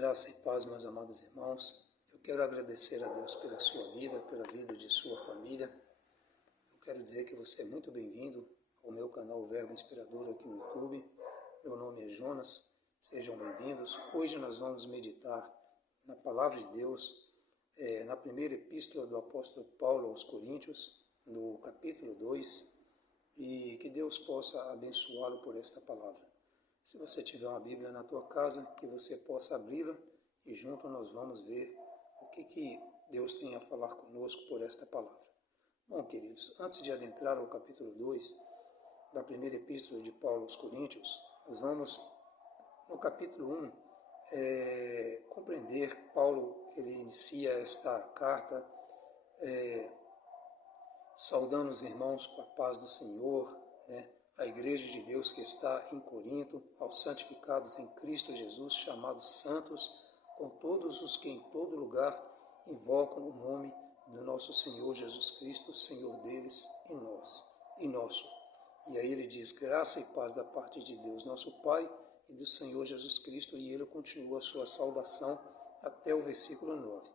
Graça e paz, meus amados irmãos. Eu quero agradecer a Deus pela sua vida, pela vida de sua família. Eu quero dizer que você é muito bem-vindo ao meu canal Verbo Inspirador aqui no YouTube. Meu nome é Jonas, sejam bem-vindos. Hoje nós vamos meditar na Palavra de Deus, na primeira epístola do apóstolo Paulo aos Coríntios, no capítulo 2, e que Deus possa abençoá-lo por esta palavra. Se você tiver uma Bíblia na tua casa, que você possa abri-la e junto nós vamos ver o que Deus tem a falar conosco por esta palavra. Bom, queridos, antes de adentrar ao capítulo 2 da primeira epístola de Paulo aos Coríntios, nós vamos, no capítulo 1, compreender. Paulo ele inicia esta carta saudando os irmãos com a paz do Senhor, a igreja de Deus que está em Corinto, aos santificados em Cristo Jesus, chamados santos, com todos os que em todo lugar invocam o nome do nosso Senhor Jesus Cristo, Senhor deles e nosso. E aí ele diz, graça e paz da parte de Deus, nosso Pai, e do Senhor Jesus Cristo, e ele continua a sua saudação até o versículo 9.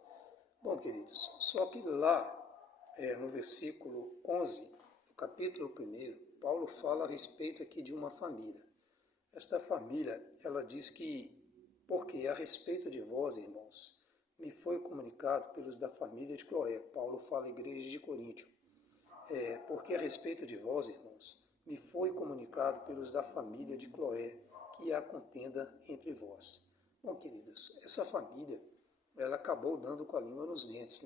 Bom, queridos, só que lá, no versículo 11 do capítulo 1, Paulo fala a respeito aqui de uma família. Esta família, ela diz que, porque a respeito de vós, irmãos, me foi comunicado pelos da família de Cloé. Paulo fala à igreja de Coríntio. Porque a respeito de vós, irmãos, me foi comunicado pelos da família de Cloé, que há contenda entre vós. Bom, queridos, essa família, ela acabou dando com a língua nos dentes,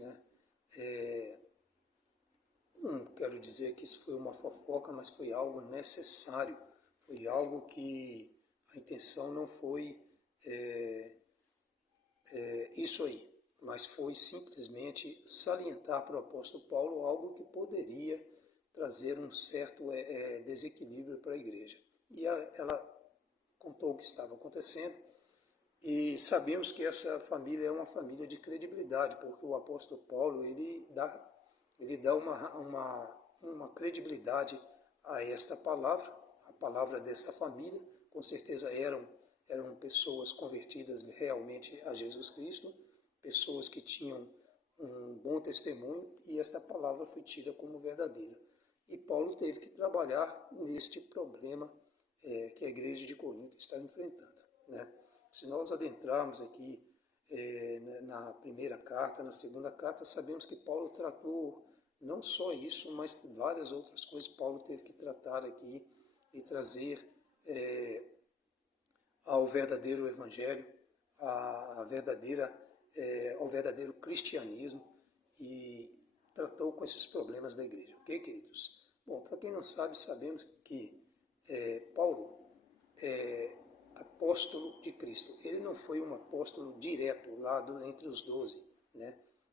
Não quero dizer que isso foi uma fofoca, mas foi algo necessário. Foi algo que a intenção não foi isso aí, mas foi simplesmente salientar para o apóstolo Paulo algo que poderia trazer um certo desequilíbrio para a igreja. E ela contou o que estava acontecendo e sabemos que essa família é uma família de credibilidade, porque o apóstolo Paulo ele dá uma credibilidade a esta palavra, a palavra desta família. Com certeza eram pessoas convertidas realmente a Jesus Cristo, pessoas que tinham um bom testemunho, e esta palavra foi tida como verdadeira. E Paulo teve que trabalhar neste problema que a igreja de Corinto está enfrentando. Se nós adentrarmos aqui na primeira carta, na segunda carta, sabemos que Paulo tratou não só isso, mas várias outras coisas Paulo teve que tratar aqui e trazer ao verdadeiro evangelho, ao verdadeiro cristianismo, e tratou com esses problemas da igreja. Ok, queridos? Bom, para quem não sabe, sabemos que Paulo é apóstolo de Cristo. Ele não foi um apóstolo direto lá entre os 12,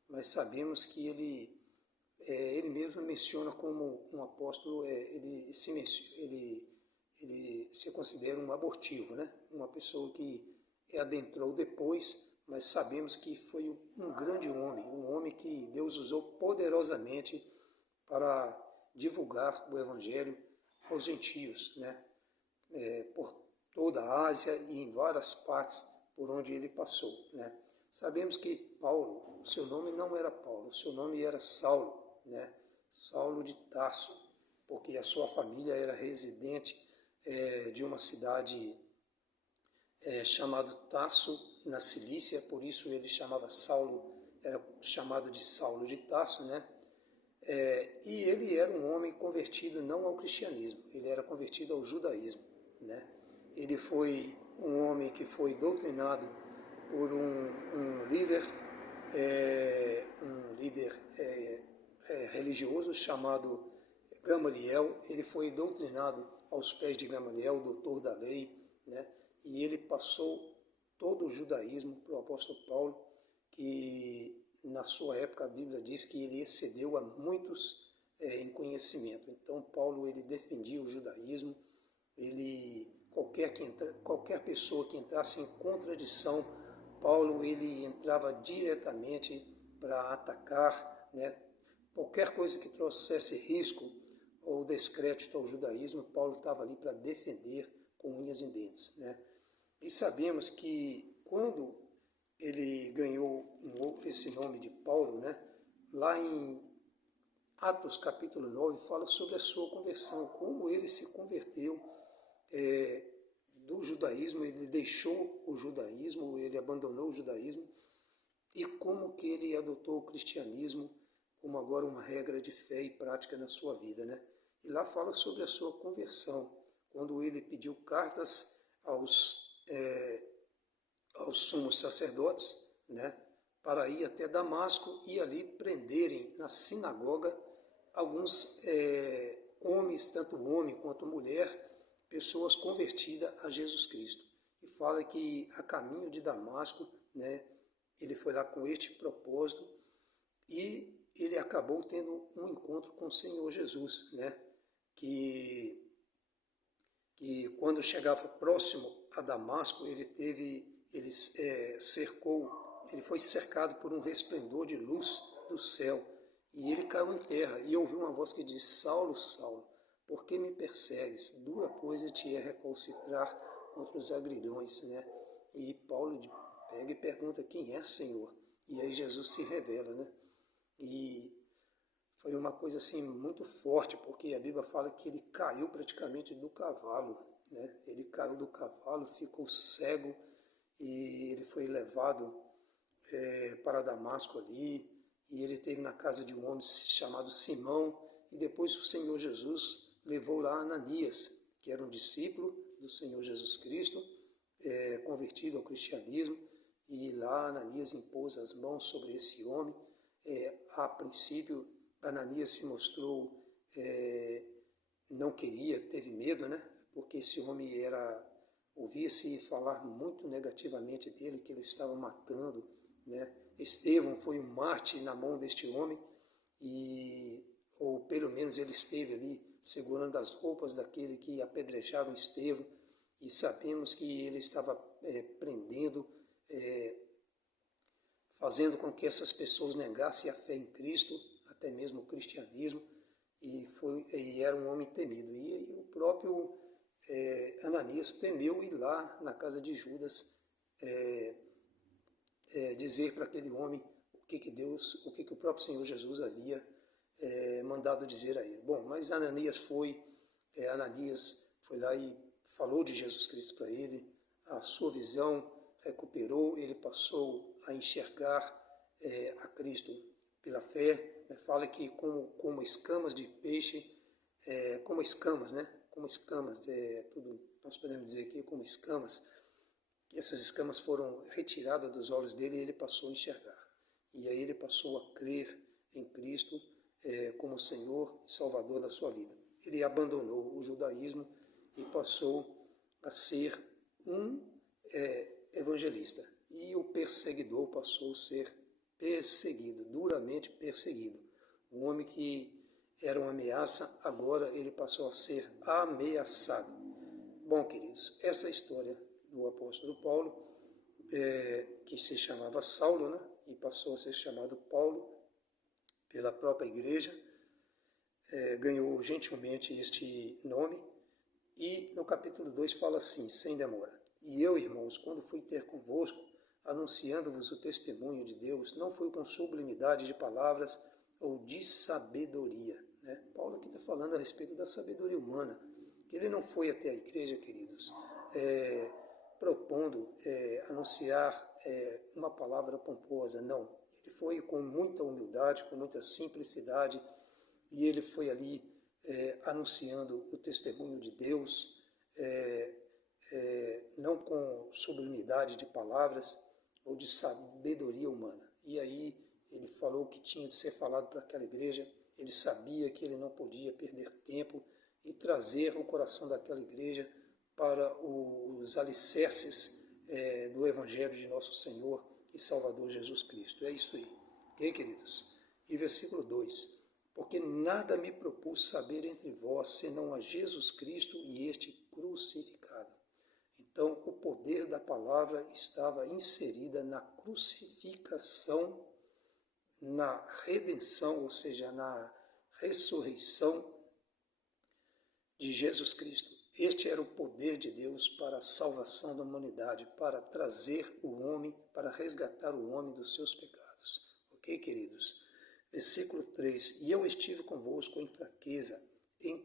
mas sabemos que ele mesmo menciona como um apóstolo, ele se considera um abortivo, uma pessoa que adentrou depois, mas sabemos que foi um grande homem, um homem que Deus usou poderosamente para divulgar o evangelho aos gentios, por toda a Ásia e em várias partes por onde ele passou. Sabemos que Paulo, o seu nome não era Paulo, o seu nome era Saulo, Saulo de Tarso, porque a sua família era residente de uma cidade chamada Tarso, na Cilícia, por isso ele chamava Saulo, era chamado de Saulo de Tarso, e ele era um homem convertido não ao cristianismo, ele era convertido ao judaísmo, Ele foi um homem que foi doutrinado por um líder religioso chamado Gamaliel. Ele foi doutrinado aos pés de Gamaliel, doutor da lei, e ele passou todo o judaísmo para o apóstolo Paulo, que na sua época a Bíblia diz que ele excedeu a muitos em conhecimento. Então Paulo ele defendia o judaísmo, qualquer pessoa que entrasse em contradição, Paulo ele entrava diretamente para atacar, qualquer coisa que trouxesse risco ou descrédito ao judaísmo, Paulo estava ali para defender com unhas e dentes. E sabemos que quando ele ganhou esse nome de Paulo, né? Lá em Atos capítulo 9 fala sobre a sua conversão, como ele se converteu do judaísmo, ele deixou o judaísmo, ele abandonou o judaísmo, e como que ele adotou o cristianismo como agora uma regra de fé e prática na sua vida, né? E lá fala sobre a sua conversão, quando ele pediu cartas aos sumos sacerdotes, né, para ir até Damasco e ali prenderem na sinagoga alguns homens, tanto homem quanto mulher, pessoas convertidas a Jesus Cristo. E fala que a caminho de Damasco, né, ele foi lá com este propósito e ele acabou tendo um encontro com o Senhor Jesus, né, que quando chegava próximo a Damasco, ele foi cercado por um resplendor de luz do céu, e ele caiu em terra, e ouviu uma voz que disse: Saulo, Saulo, por que me persegues? Dura coisa te é recalcitrar contra os agrilhões, né? E Paulo pega e pergunta: quem é, Senhor? E aí Jesus se revela, né? E foi uma coisa assim muito forte, porque a Bíblia fala que ele caiu praticamente do cavalo, né? Ele caiu do cavalo, ficou cego, e ele foi levado para Damasco ali, e ele esteve na casa de um homem chamado Simão, e depois o Senhor Jesus levou lá Ananias, que era um discípulo do Senhor Jesus Cristo, convertido ao cristianismo, e lá Ananias impôs as mãos sobre esse homem. A princípio, Ananias se mostrou, não queria, teve medo, né? Porque esse homem ouvia-se falar muito negativamente dele, que ele estava matando, né? Estevão foi um mártir na mão deste homem, ou pelo menos ele esteve ali segurando as roupas daquele que apedrejaram Estevão, e sabemos que ele estava prendendo, fazendo com que essas pessoas negassem a fé em Cristo, até mesmo o cristianismo, e era um homem temido. E o próprio Ananias temeu ir lá na casa de Judas, dizer para aquele homem o que o próprio Senhor Jesus havia mandado dizer a ele. Bom, mas Ananias foi lá e falou de Jesus Cristo para ele, a sua visão recuperou, ele passou a enxergar a Cristo pela fé, né? Fala que como escamas de peixe, como escamas, né? Como escamas, tudo nós podemos dizer aqui como escamas, que essas escamas foram retiradas dos olhos dele e ele passou a enxergar. E aí ele passou a crer em Cristo como Senhor e Salvador da sua vida. Ele abandonou o judaísmo e passou a ser um evangelista. E o perseguidor passou a ser perseguido, duramente perseguido. Um homem que era uma ameaça, agora ele passou a ser ameaçado. Bom, queridos, essa é a história do apóstolo Paulo, que se chamava Saulo, né? E passou a ser chamado Paulo pela própria igreja, ganhou gentilmente este nome, e no capítulo 2 fala assim, sem demora: E eu, irmãos, quando fui ter convosco, anunciando-vos o testemunho de Deus, não foi com sublimidade de palavras ou de sabedoria, né? Paulo aqui está falando a respeito da sabedoria humana, que ele não foi até a igreja, queridos, propondo anunciar uma palavra pomposa, não. Ele foi com muita humildade, com muita simplicidade, e ele foi ali anunciando o testemunho de Deus, não com sublimidade de palavras ou de sabedoria humana. E aí ele falou o que tinha de ser falado para aquela igreja. Ele sabia que ele não podia perder tempo e trazer o coração daquela igreja para os alicerces do Evangelho de nosso Senhor e Salvador Jesus Cristo. É isso aí, ok, queridos? E versículo 2: Porque nada me propus saber entre vós, senão a Jesus Cristo e este crucificado. Então, o poder da palavra estava inserida na crucificação, na redenção, ou seja, na ressurreição de Jesus Cristo. Este era o poder de Deus para a salvação da humanidade, para trazer o homem, para resgatar o homem dos seus pecados. Ok, queridos? Versículo 3. E eu estive convosco em fraqueza, em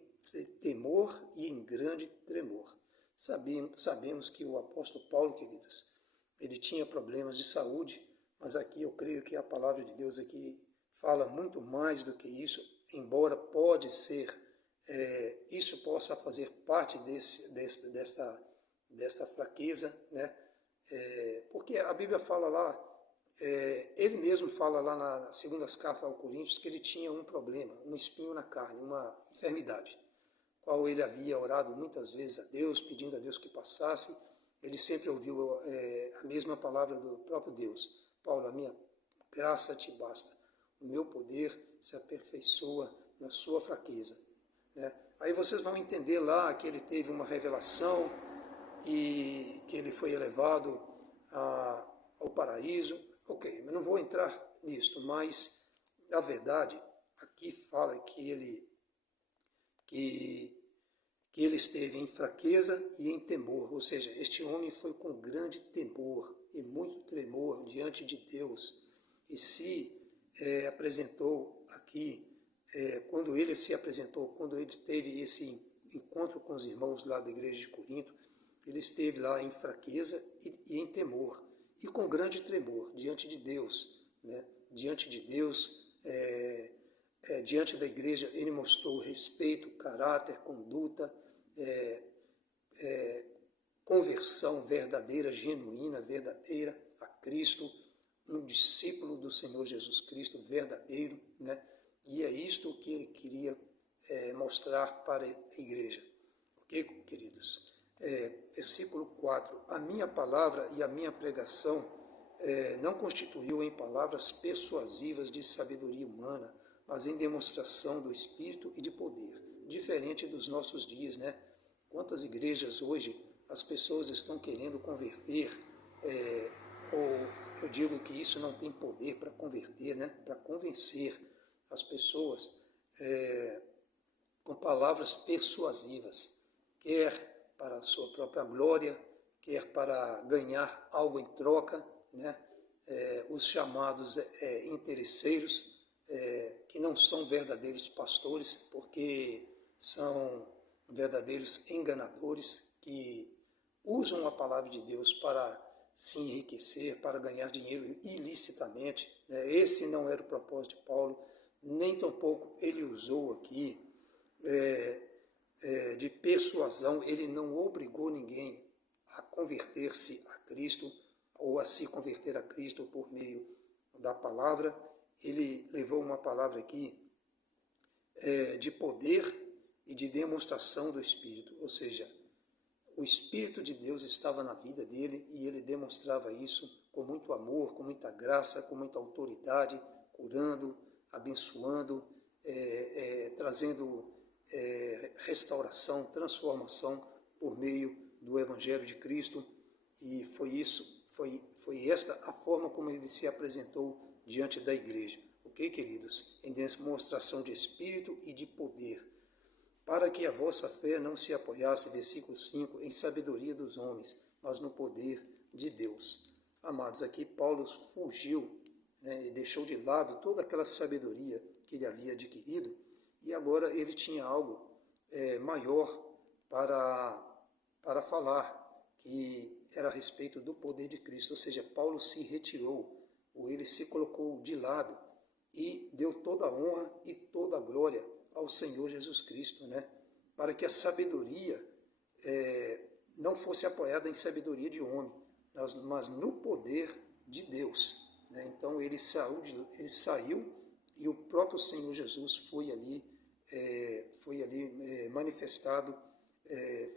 temor e em grande tremor. Sabemos que o apóstolo Paulo, queridos, ele tinha problemas de saúde, mas aqui eu creio que a palavra de Deus aqui fala muito mais do que isso, embora pode ser, isso possa fazer parte desta fraqueza, né? Porque a Bíblia fala lá, ele mesmo fala lá nas segundas cartas aos Coríntios que ele tinha um problema, um espinho na carne, uma enfermidade, qual ele havia orado muitas vezes a Deus, pedindo a Deus que passasse. Ele sempre ouviu a mesma palavra do próprio Deus: Paulo, a minha graça te basta, o meu poder se aperfeiçoa na sua fraqueza. Né? Aí vocês vão entender lá que ele teve uma revelação e que ele foi elevado ao paraíso. Ok, eu não vou entrar nisto, mas na verdade aqui fala que ele esteve em fraqueza e em temor, ou seja, este homem foi com grande temor e muito tremor diante de Deus, e se apresentou aqui, quando ele se apresentou, quando ele teve esse encontro com os irmãos lá da igreja de Corinto, ele esteve lá em fraqueza e em temor, e com grande tremor diante de Deus, né? Diante de Deus, diante da igreja, ele mostrou respeito, caráter, conduta, conversão verdadeira, genuína, verdadeira a Cristo, um discípulo do Senhor Jesus Cristo verdadeiro, né? E é isto que ele queria mostrar para a igreja. Ok, queridos? Versículo 4. A minha palavra e a minha pregação não constituiu em palavras persuasivas de sabedoria humana, mas em demonstração do Espírito e de poder, diferente dos nossos dias, né? Quantas igrejas hoje as pessoas estão querendo converter, ou eu digo que isso não tem poder para converter, né? Para convencer as pessoas com palavras persuasivas, quer para a sua própria glória, quer para ganhar algo em troca, né? Os chamados interesseiros, que não são verdadeiros pastores, porque são verdadeiros enganadores que usam a palavra de Deus para se enriquecer, para ganhar dinheiro ilicitamente. Esse não era o propósito de Paulo, nem tampouco ele usou aqui de persuasão. Ele não obrigou ninguém a converter-se a Cristo ou a se converter a Cristo por meio da palavra. Ele levou uma palavra aqui de poder e de demonstração do Espírito, ou seja, o Espírito de Deus estava na vida dele e ele demonstrava isso com muito amor, com muita graça, com muita autoridade, curando, abençoando, trazendo restauração, transformação por meio do Evangelho de Cristo. E foi esta a forma como ele se apresentou diante da igreja. Ok, queridos? Em demonstração de Espírito e de poder, para que a vossa fé não se apoiasse, versículo 5, em sabedoria dos homens, mas no poder de Deus. Amados, aqui Paulo fugiu, né, e deixou de lado toda aquela sabedoria que ele havia adquirido, e agora ele tinha algo maior para falar, que era a respeito do poder de Cristo. Ou seja, Paulo se retirou, ou ele se colocou de lado e deu toda a honra e toda a glória ao Senhor Jesus Cristo, né? Para que a sabedoria não fosse apoiada em sabedoria de homem, mas no poder de Deus, né? Então ele saiu e o próprio Senhor Jesus foi ali manifestado,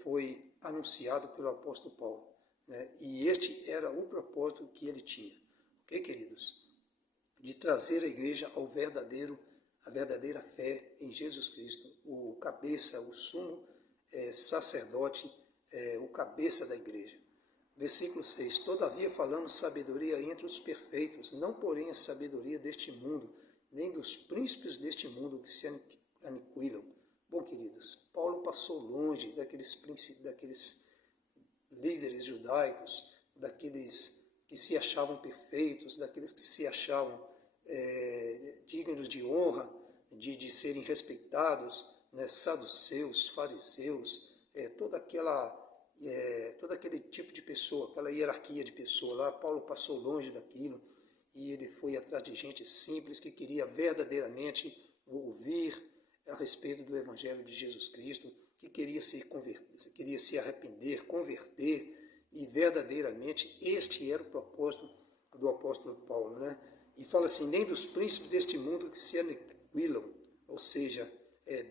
foi anunciado pelo apóstolo Paulo, né? E este era o propósito que ele tinha, ok, queridos? De trazer a igreja a verdadeira fé em Jesus Cristo, o cabeça, o sumo sacerdote, o cabeça da igreja. Versículo 6. Todavia falamos sabedoria entre os perfeitos, não porém a sabedoria deste mundo, nem dos príncipes deste mundo que se aniquilam. Bom, queridos, Paulo passou longe daqueles líderes judaicos, daqueles que se achavam perfeitos, daqueles que se achavam dignos de honra, de serem respeitados, né, saduceus, fariseus, todo aquele tipo de pessoa, aquela hierarquia de pessoa lá. Paulo passou longe daquilo e ele foi atrás de gente simples que queria verdadeiramente ouvir a respeito do Evangelho de Jesus Cristo, que queria se arrepender, converter, e verdadeiramente este era o propósito do apóstolo Paulo, né? E fala assim, nem dos príncipes deste mundo que se aniquilam, ou seja,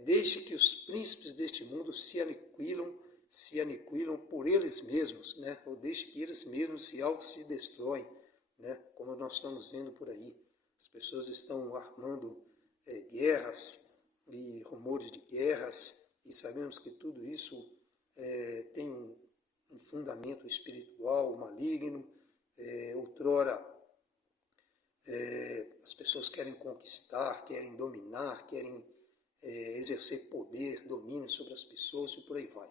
deixe que os príncipes deste mundo se aniquilam por eles mesmos, né? Ou deixe que eles mesmos se destroem, né? Como nós estamos vendo por aí. As pessoas estão armando guerras e rumores de guerras, e sabemos que tudo isso tem um fundamento espiritual maligno. Outrora as pessoas querem conquistar, querem dominar, querem exercer poder, domínio sobre as pessoas e por aí vai.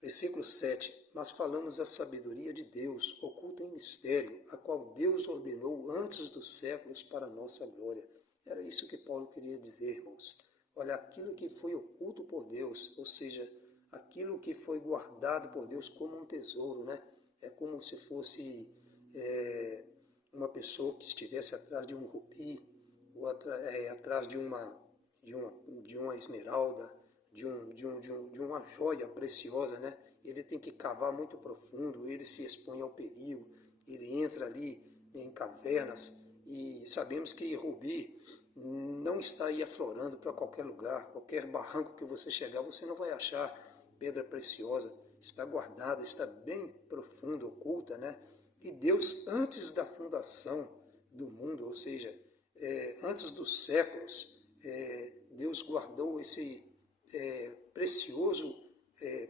Versículo 7, mas falamos a sabedoria de Deus, oculta em mistério, a qual Deus ordenou antes dos séculos para a nossa glória. Era isso que Paulo queria dizer, irmãos. Olha, aquilo que foi oculto por Deus, ou seja, aquilo que foi guardado por Deus como um tesouro, né? É como se fosse uma pessoa que estivesse atrás de um rubi, ou atrás de uma esmeralda, de uma joia preciosa, né? Ele tem que cavar muito profundo, ele se expõe ao perigo, ele entra ali em cavernas, e sabemos que rubi não está aí aflorando para qualquer lugar. Qualquer barranco que você chegar, você não vai achar pedra preciosa. Está guardada, está bem profunda, oculta, né? E Deus, antes da fundação do mundo, ou seja, antes dos séculos, Deus guardou esse precioso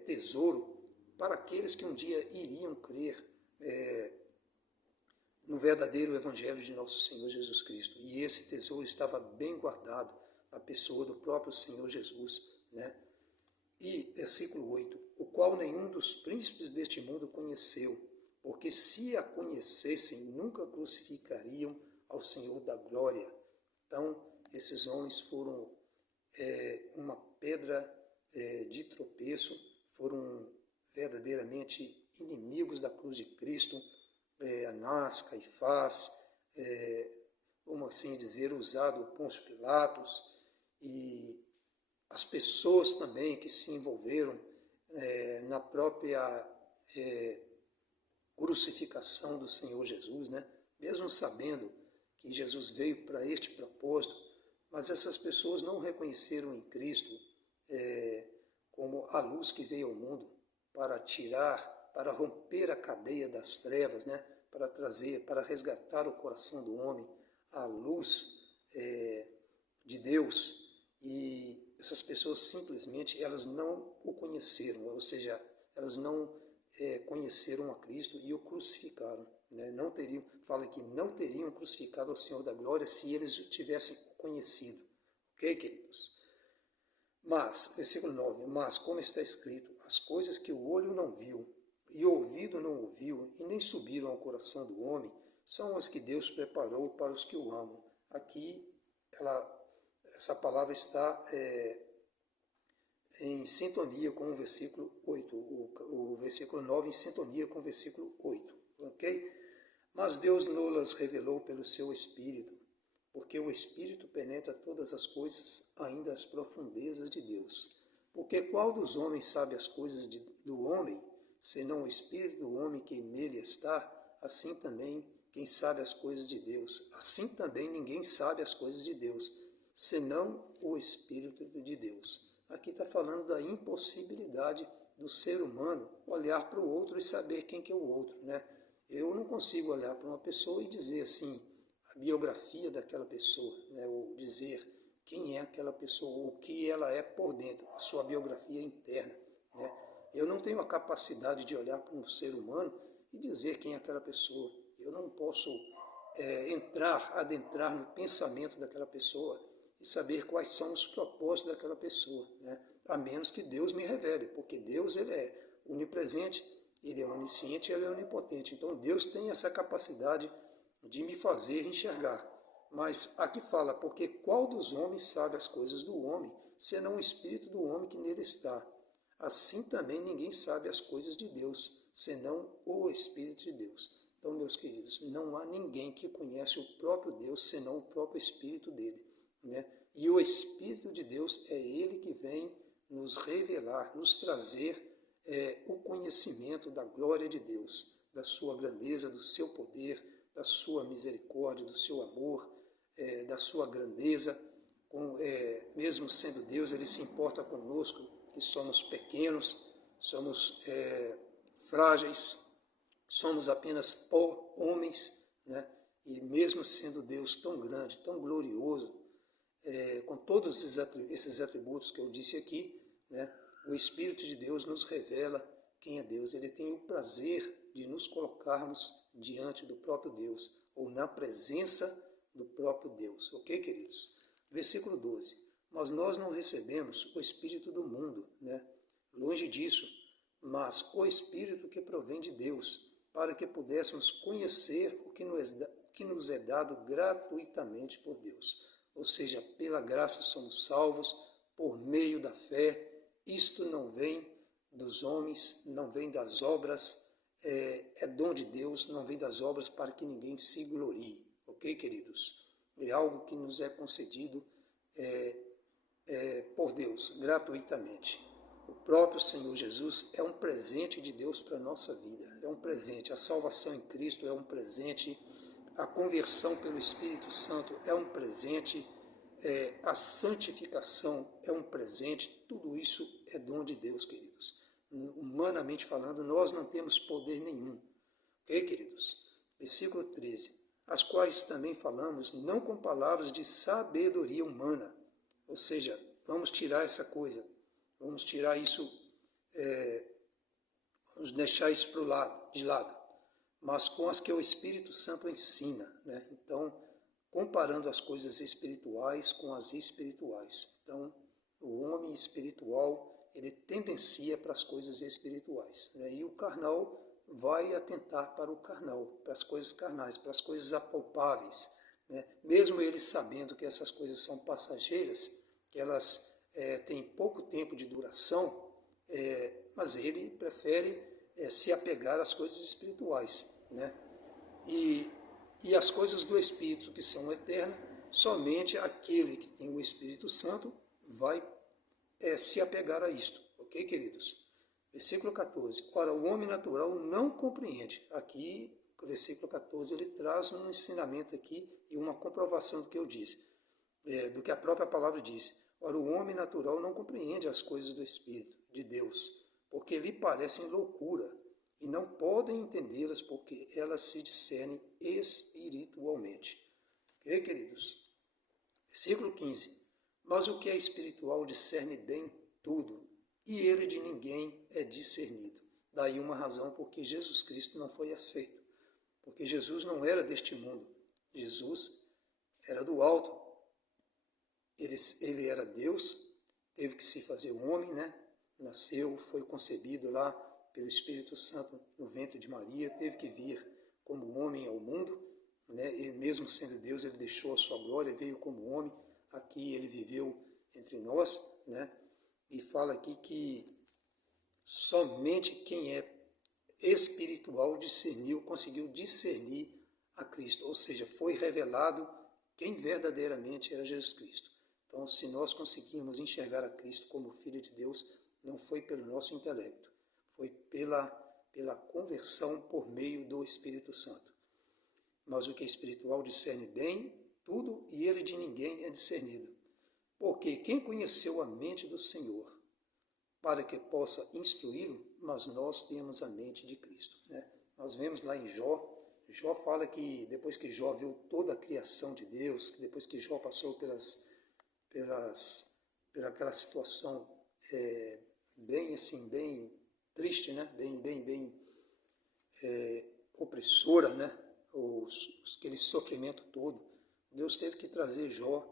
tesouro para aqueles que um dia iriam crer no verdadeiro Evangelho de nosso Senhor Jesus Cristo. E esse tesouro estava bem guardado na pessoa do próprio Senhor Jesus, né? E, versículo 8, o qual nenhum dos príncipes deste mundo conheceu, porque se a conhecessem, nunca crucificariam ao Senhor da glória. Então, esses homens foram uma pedra de tropeço, foram verdadeiramente inimigos da cruz de Cristo. Anás, Caifás, vamos assim dizer, usado Pôncio Pilatos, e as pessoas também que se envolveram na própria crucificação do Senhor Jesus, né? Mesmo sabendo que Jesus veio para este propósito, mas essas pessoas não reconheceram em Cristo como a luz que veio ao mundo para para romper a cadeia das trevas, né? Para resgatar o coração do homem à luz de Deus. E essas pessoas simplesmente elas não o conheceram, ou seja, elas não conheceram a Cristo e o crucificaram, né? Fala que não teriam crucificado ao Senhor da glória se eles o tivessem conhecido. Ok, queridos? Mas, versículo 9, mas como está escrito, as coisas que o olho não viu, e o ouvido não ouviu, e nem subiram ao coração do homem, são as que Deus preparou para os que o amam. Aqui, essa palavra está em sintonia com o versículo 8, o versículo 9 em sintonia com o versículo 8, ok? Mas Deus nos revelou pelo seu Espírito, porque o Espírito penetra todas as coisas, ainda as profundezas de Deus. Porque qual dos homens sabe as coisas do homem, senão o Espírito do homem que nele está? Assim também, quem sabe as coisas de Deus? Assim também ninguém sabe as coisas de Deus, senão o Espírito de Deus. Aqui está falando da impossibilidade do ser humano olhar para o outro e saber quem que é o outro, né? Eu não consigo olhar para uma pessoa e dizer assim, a biografia daquela pessoa, né? Ou dizer quem é aquela pessoa, ou o que ela é por dentro, a sua biografia interna, né? Eu não tenho a capacidade de olhar para um ser humano e dizer quem é aquela pessoa. Eu não posso adentrar no pensamento daquela pessoa. e saber quais são os propósitos daquela pessoa, né? A menos que Deus me revele, porque Deus ele é onipresente, ele é onisciente, ele é onipotente. Então Deus tem essa capacidade de me fazer enxergar. Mas aqui fala, porque qual dos homens sabe as coisas do homem, senão o espírito do homem que nele está? Assim também ninguém sabe as coisas de Deus, senão o Espírito de Deus. Então, meus queridos, não há ninguém que conhece o próprio Deus, senão o próprio Espírito dele, né? E o Espírito de Deus é ele que vem nos revelar, nos trazer o conhecimento da glória de Deus, da sua grandeza, do seu poder, da sua misericórdia, do seu amor, da sua grandeza. Mesmo sendo Deus, ele se importa conosco, que somos pequenos, somos frágeis, somos apenas pó, homens, né? E mesmo sendo Deus tão grande, tão glorioso, com todos esses atributos que eu disse aqui, né? O Espírito de Deus nos revela quem é Deus. Ele tem o prazer de nos colocarmos diante do próprio Deus, ou na presença do próprio Deus. Ok, queridos? Versículo 12. Mas nós não recebemos o Espírito do mundo, né? Longe disso, mas o Espírito que provém de Deus, para que pudéssemos conhecer o que nos é dado gratuitamente por Deus. Ou seja, pela graça somos salvos, por meio da fé. Isto não vem dos homens, não vem das obras, é dom de Deus, não vem das obras para que ninguém se glorie. Ok, queridos? É algo que nos é concedido por Deus, gratuitamente. O próprio Senhor Jesus é um presente de Deus para a nossa vida, é um presente. A salvação em Cristo é um presente, a conversão pelo Espírito Santo é um presente, a santificação é um presente, tudo isso é dom de Deus, queridos. Humanamente falando, nós não temos poder nenhum. Ok, queridos? Versículo 13. As quais também falamos, não com palavras de sabedoria humana. Ou seja, vamos tirar essa coisa, vamos tirar isso, vamos deixar isso de lado, mas com as que o Espírito Santo ensina, né? Então, comparando as coisas espirituais com as espirituais. Então, o homem espiritual, ele tendencia para as coisas espirituais, né? E o carnal vai atentar para o carnal, para as coisas carnais, para as coisas apalpáveis, né? Mesmo ele sabendo que essas coisas são passageiras, que elas têm pouco tempo de duração, mas ele prefere se apegar às coisas espirituais, né? E as coisas do Espírito que são eternas, somente aquele que tem o Espírito Santo vai se apegar a isto, ok, queridos? Versículo 14. Ora, o homem natural não compreende. Aqui, o versículo 14, ele traz um ensinamento aqui e uma comprovação do que eu disse, do que a própria palavra diz. Ora, o homem natural não compreende as coisas do Espírito de Deus, porque lhe parecem loucura, e não podem entendê-las porque elas se discernem espiritualmente. Ok, queridos? Versículo 15. Mas o que é espiritual discerne bem tudo, e ele de ninguém é discernido. Daí uma razão porque Jesus Cristo não foi aceito, porque Jesus não era deste mundo, Jesus era do alto, ele era Deus, teve que se fazer homem, né? Nasceu, foi concebido lá pelo Espírito Santo no ventre de Maria, teve que vir como homem ao mundo, né? E mesmo sendo Deus, ele deixou a sua glória, veio como homem, aqui ele viveu entre nós, né? E fala aqui que somente quem é espiritual conseguiu discernir a Cristo, ou seja, foi revelado quem verdadeiramente era Jesus Cristo. Então, se nós conseguirmos enxergar a Cristo como Filho de Deus, não foi pelo nosso intelecto, foi pela conversão por meio do Espírito Santo. Mas o que é espiritual discerne bem tudo, e ele de ninguém é discernido. Porque quem conheceu a mente do Senhor para que possa instruí-lo, mas nós temos a mente de Cristo, né? Nós vemos lá em Jó fala que depois que Jó viu toda a criação de Deus, que depois que Jó passou pela aquela situação bem assim, bem triste, né? bem opressora, né? Aquele sofrimento todo, Deus teve que trazer Jó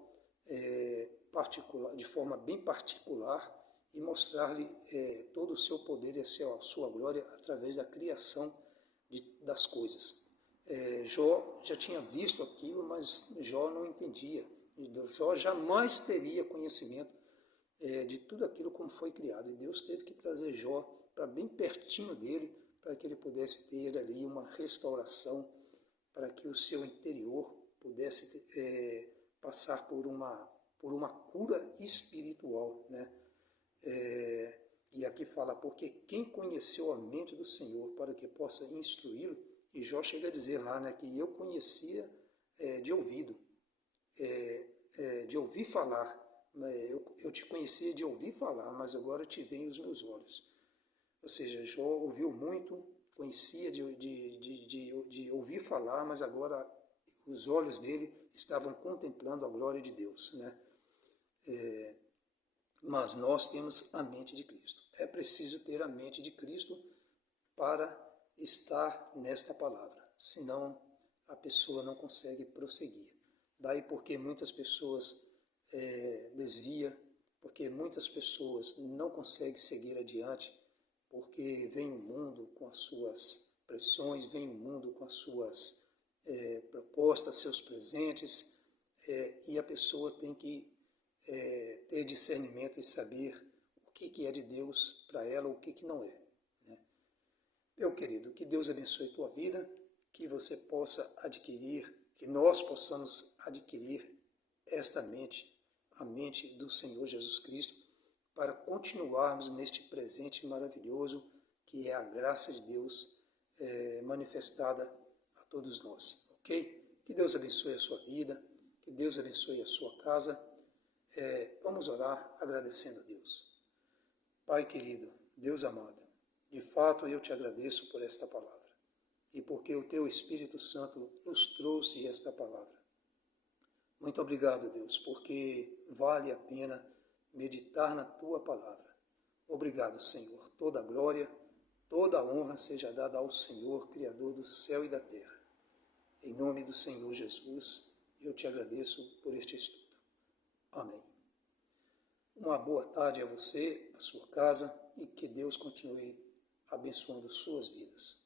particular, de forma bem particular, e mostrar-lhe todo o seu poder e a sua glória através da criação das coisas. Jó já tinha visto aquilo, mas Jó não entendia. Jó jamais teria conhecimento de tudo aquilo como foi criado. E Deus teve que trazer Jó para bem pertinho dele, para que ele pudesse ter ali uma restauração, para que o seu interior pudesse passar por uma cura espiritual, né? E aqui fala, porque quem conheceu a mente do Senhor para que possa instruí-lo, e Jó chega a dizer lá, né, que eu conhecia de ouvido, de ouvir falar, eu te conhecia de ouvir falar, mas agora te veem os meus olhos. Ou seja, Jó ouviu muito, conhecia de ouvir falar, mas agora os olhos dele estavam contemplando a glória de Deus, né? Mas nós temos a mente de Cristo. É preciso ter a mente de Cristo para estar nesta palavra, senão a pessoa não consegue prosseguir. Daí porque muitas pessoas desviam, porque muitas pessoas não conseguem seguir adiante, porque vem o mundo com as suas pressões, vem o mundo com as suas propostas, seus presentes, e a pessoa tem que ter discernimento e saber o que é de Deus para ela, o que não é. Né? Meu querido, que Deus abençoe a tua vida, que você possa adquirir, que nós possamos adquirir esta mente, a mente do Senhor Jesus Cristo, para continuarmos neste presente maravilhoso que é a graça de Deus manifestada a todos nós, ok? Que Deus abençoe a sua vida, que Deus abençoe a sua casa. Vamos orar agradecendo a Deus. Pai querido, Deus amado, de fato eu te agradeço por esta palavra e porque o teu Espírito Santo nos trouxe esta palavra. Muito obrigado, Deus, porque vale a pena meditar na tua palavra. Obrigado, Senhor. Toda a glória, toda a honra seja dada ao Senhor, Criador do céu e da terra. Em nome do Senhor Jesus, eu te agradeço por este estudo. Amém. Uma boa tarde a você, a sua casa, e que Deus continue abençoando suas vidas.